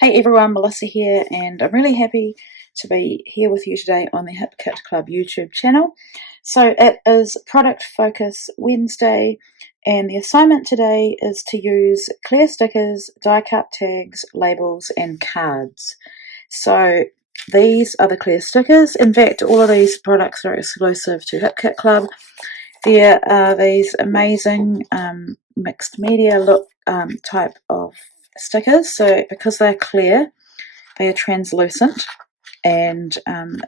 Hey everyone, Melissa here, and I'm really happy to be here with you today on the Hip Kit Club YouTube channel. So it is Product Focus Wednesday, and the assignment today is to use clear stickers, die cut tags, labels, and cards. So these are the clear stickers. In fact, all of these products are exclusive to Hip Kit Club. There are these amazing mixed media look type of stickers. So because they're clear, they are translucent, and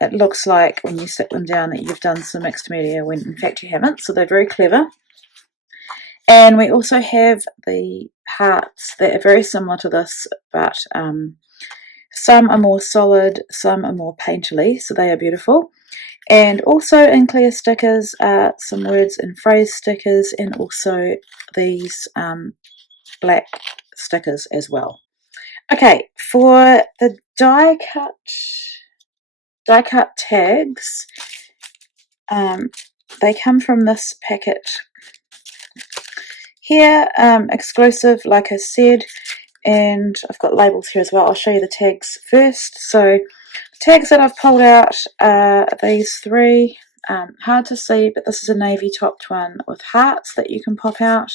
it looks like when you stick them down that you've done some mixed media when in fact you haven't. So they're very clever. And we also have the hearts that are very similar to this, but some are more solid, some are more painterly, so they are beautiful. And also in clear stickers are some words and phrase stickers, and also these black stickers as well. Okay, for the die cut tags, they come from this packet here, exclusive, like I said, and I've got labels here as well. I'll show you the tags first. So the tags that I've pulled out are these three. Hard to see, but this is a navy topped one with hearts that you can pop out.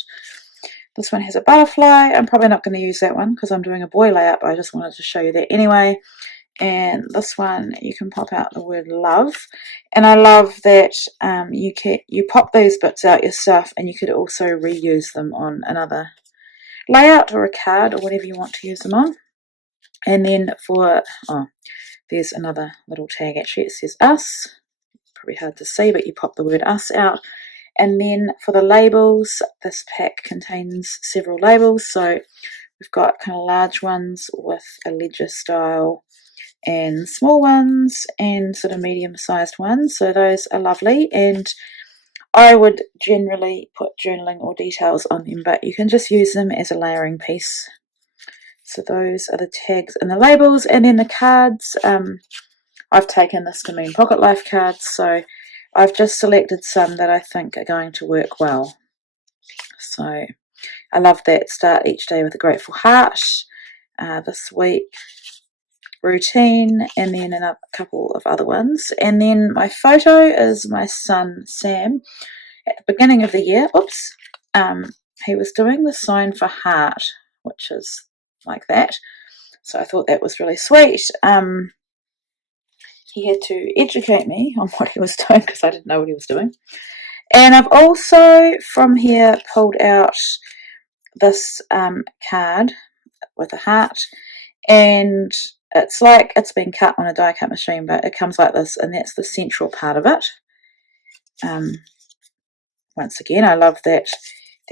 This one has a butterfly. I'm probably not going to use that one because I'm doing a boy layout, but I just wanted to show you that anyway. And this one, you can pop out the word love. And I love that you pop these bits out yourself, and you could also reuse them on another layout or a card or whatever you want to use them on. And then there's another little tag. Actually, it says us. Probably hard to see, but you pop the word us out. And then for the labels, this pack contains several labels. So we've got kind of large ones with a ledger style, and small ones, and sort of medium-sized ones. So those are lovely, and I would generally put journaling or details on them, but you can just use them as a layering piece. So those are the tags and the labels. And then the cards, I've taken this to mean Pocket Life cards, so I've just selected some that I think are going to work well. So I love that start each day with a grateful heart. This week, routine, and then a couple of other ones. And then my photo is my son Sam at the beginning of the year. He was doing the sign for heart, which is like that. So I thought that was really sweet. He had to educate me on what he was doing because I didn't know what he was doing. And I've also from here pulled out this card with a heart, and it's like it's been cut on a die cut machine, but it comes like this, and that's the central part of it. Once again, I love that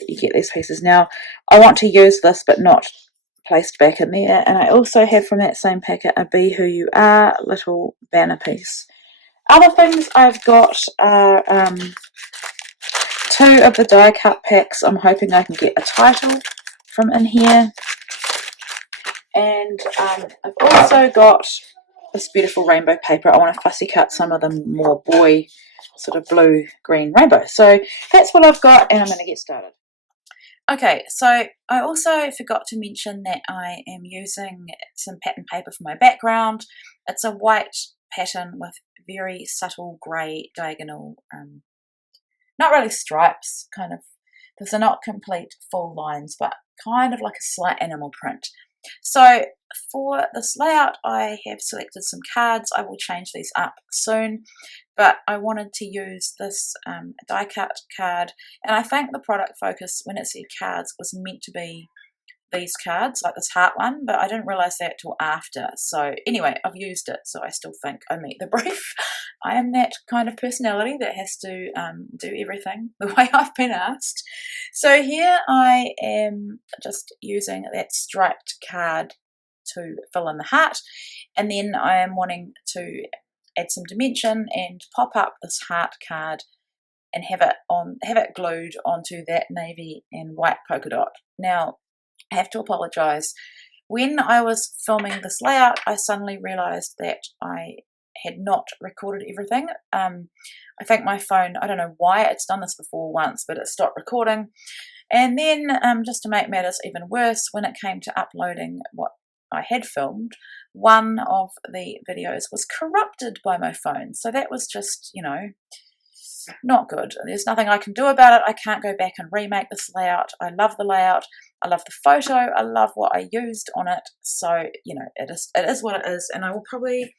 you get these pieces. Now, I want to use this, but not placed back in there. And I also have from that same packet a Be Who You Are little banner piece. Other things I've got are two of the die cut packs. I'm hoping I can get a title from in here. And I've also got this beautiful rainbow paper. I want to fussy cut some of the more boy sort of blue green rainbow. So that's what I've got, and I'm going to get started. Okay, so I also forgot to mention that I am using some pattern paper for my background. It's a white pattern with very subtle grey diagonal, not really stripes, kind of, these are not complete full lines, but kind of like a slight animal print. So for this layout, I have selected some cards. I will change these up soon, but I wanted to use this die cut card, and I think the product focus when it said cards was meant to be these cards, like this heart one, but I didn't realize that till after. So anyway, I've used it, so I still think I meet the brief. I am that kind of personality that has to do everything the way I've been asked. So here I am just using that striped card to fill in the heart, and then I am wanting to add some dimension and pop up this heart card and have it glued onto that navy and white polka dot. Now, I have to apologise. When I was filming this layout, I suddenly realised that I had not recorded everything. I think my phone, I don't know why, it's done this before once, but it stopped recording. And then just to make matters even worse, when it came to uploading what I had filmed, one of the videos was corrupted by my phone. So that was just, you know, not good. There's nothing I can do about it. I can't go back and remake this layout. I love the layout. I love the photo. I love what I used on it. So, you know, it is what it is. And I will probably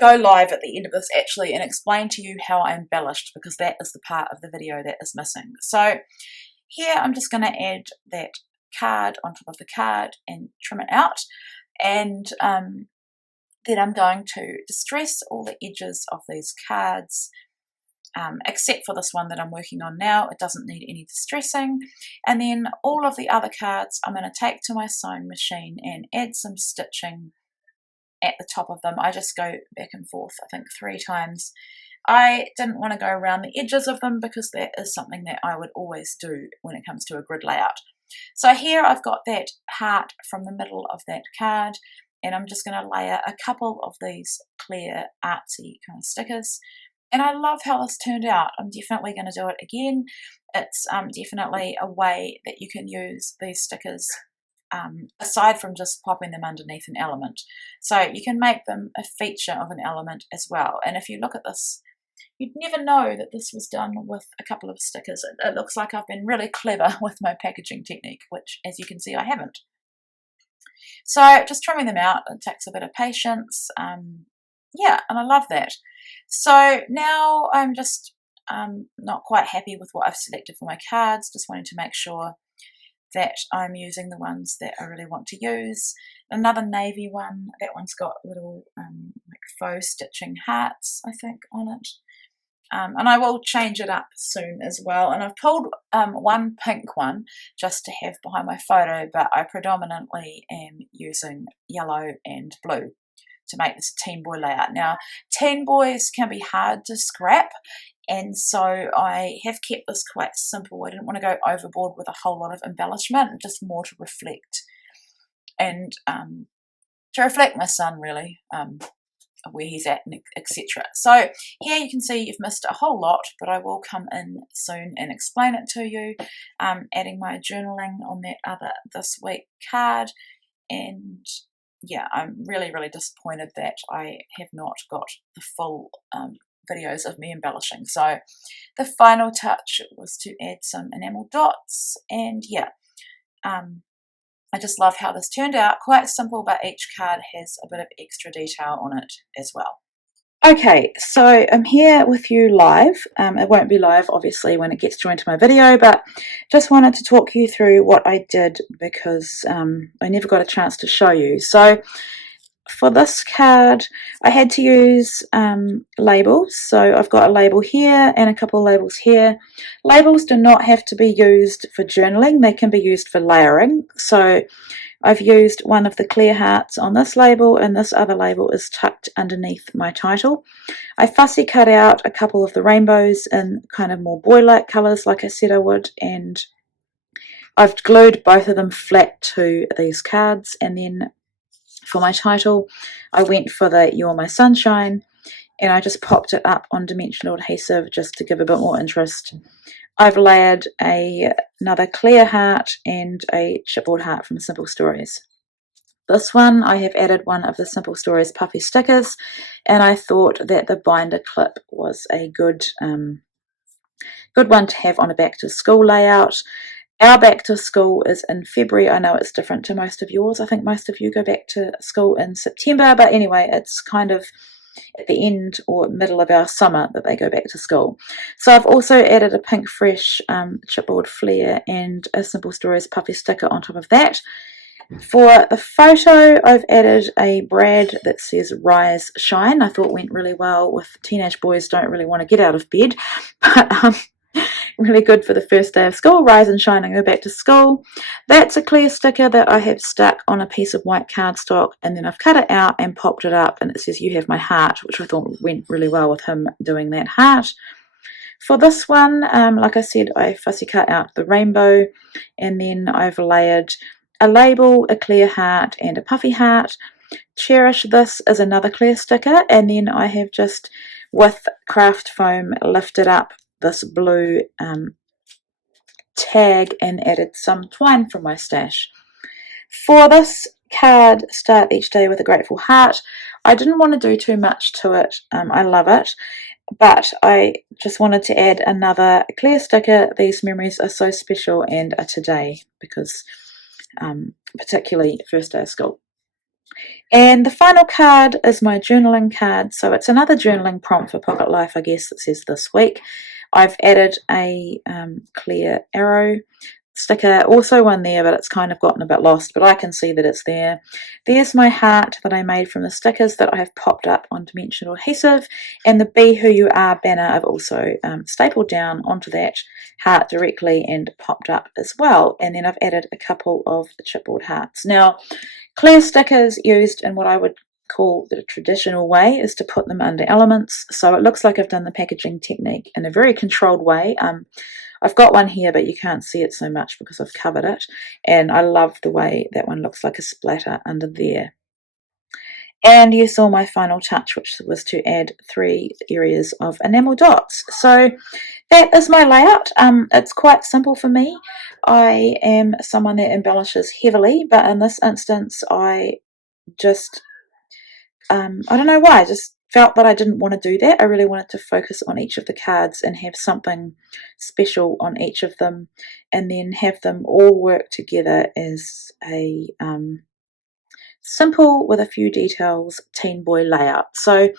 go live at the end of this actually and explain to you how I embellished, because that is the part of the video that is missing. So here I'm just going to add that card on top of the card and trim it out, and then I'm going to distress all the edges of these cards, except for this one that I'm working on now. It doesn't need any distressing. And then all of the other cards I'm going to take to my sewing machine and add some stitching at the top of them. I just go back and forth, I think 3 times. I didn't want to go around the edges of them because that is something that I would always do when it comes to a grid layout. So here I've got that heart from the middle of that card, and I'm just going to layer a couple of these clear artsy kind of stickers. And I love how this turned out. I'm definitely going to do it again. It's definitely a way that you can use these stickers aside from just popping them underneath an element. So you can make them a feature of an element as well. And if you look at this, you'd never know that this was done with a couple of stickers. It looks like I've been really clever with my packaging technique, which, as you can see, I haven't. So just trimming them out, it takes a bit of patience. Yeah, and I love that. So now I'm just not quite happy with what I've selected for my cards, just wanting to make sure that I'm using the ones that I really want to use. Another navy one, that one's got little like faux stitching hearts, I think, on it. And I will change it up soon as well. And I've pulled one pink one just to have behind my photo, but I predominantly am using yellow and blue to make this a teen boy layout. Now, teen boys can be hard to scrap, and so I have kept this quite simple. I didn't want to go overboard with a whole lot of embellishment, just more to reflect, and to reflect my son, really, where he's at, etc. So here you can see you've missed a whole lot, but I will come in soon and explain it to you, adding my journaling on that other this week card. And yeah, I'm really, really disappointed that I have not got the full videos of me embellishing. So the final touch was to add some enamel dots, and yeah, I just love how this turned out. Quite simple, but each card has a bit of extra detail on it as well. Okay, so I'm here with you live. It won't be live, obviously, when it gets joined to my video, but just wanted to talk you through what I did, because I never got a chance to show you. So for this card, I had to use labels. So I've got a label here and a couple of labels here. Labels do not have to be used for journaling. They can be used for layering. So I've used one of the clear hearts on this label, and this other label is tucked underneath my title. I fussy cut out a couple of the rainbows in kind of more boy-like colours, like I said I would, and I've glued both of them flat to these cards. And then for my title, I went for the You're My Sunshine, and I just popped it up on dimensional adhesive just to give a bit more interest. I've layered another clear heart and a chipboard heart from Simple Stories. This one, I have added one of the Simple Stories puffy stickers, and I thought that the binder clip was a good one to have on a back to school layout. Our back to school is in February. I know it's different to most of yours. I think most of you go back to school in September, but anyway, it's kind of at the end or middle of our summer that they go back to school. So I've also added a Pink Fresh chipboard flare and a Simple Stories puffy sticker on top of that. For the photo, I've added a brad that says Rise Shine. I thought went really well with teenage boys don't really want to get out of bed, but really good for the first day of school. Rise and shine and go back to school. That's a clear sticker that I have stuck on a piece of white cardstock, and then I've cut it out and popped it up, and it says You Have My Heart, which I thought went really well with him doing that heart. For this one, like I said, I fussy cut out the rainbow, and then I've layered a label, a clear heart, and a puffy heart. Cherish This is another clear sticker, and then I have just, with craft foam, lifted up this blue tag and added some twine from my stash. For this card, Start Each Day with a Grateful Heart, I didn't want to do too much to it. I love it, but I just wanted to add another clear sticker. These memories are so special and are today, because particularly first day of school. And the final card is my journaling card. So it's another journaling prompt for Pocket Life, I guess, that says this week. I've added a clear arrow sticker, also one there, but it's kind of gotten a bit lost, but I can see that it's there. There's my heart that I made from the stickers that I have popped up on dimensional adhesive, and the Be Who You Are banner I've also stapled down onto that heart directly and popped up as well. And then I've added a couple of chipboard hearts. Now, clear stickers used in what I would call the traditional way is to put them under elements, so it looks like I've done the packaging technique in a very controlled way. I've got one here, but you can't see it so much because I've covered it, and I love the way that one looks like a splatter under there. And you saw my final touch, which was to add 3 areas of enamel dots. So that is my layout. It's quite simple for me. I am someone that embellishes heavily, but in this instance I just I don't know why, I just felt that I didn't want to do that. I really wanted to focus on each of the cards and have something special on each of them, and then have them all work together as a simple, with a few details, teen boy layout. So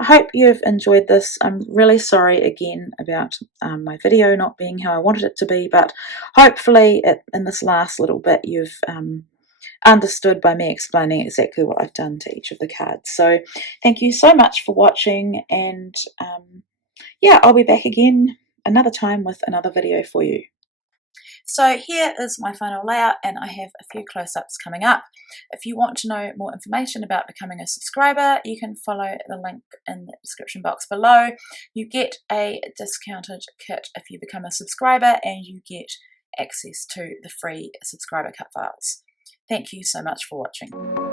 I hope you've enjoyed this. I'm really sorry again about my video not being how I wanted it to be, but hopefully in this last little bit you've understood by me explaining exactly what I've done to each of the cards. So thank you so much for watching, and yeah, I'll be back again another time with another video for you. So here is my final layout, and I have a few close-ups coming up. If you want to know more information about becoming a subscriber, you can follow the link in the description box below. You get a discounted kit if you become a subscriber, and you get access to the free subscriber cut files. Thank you so much for watching.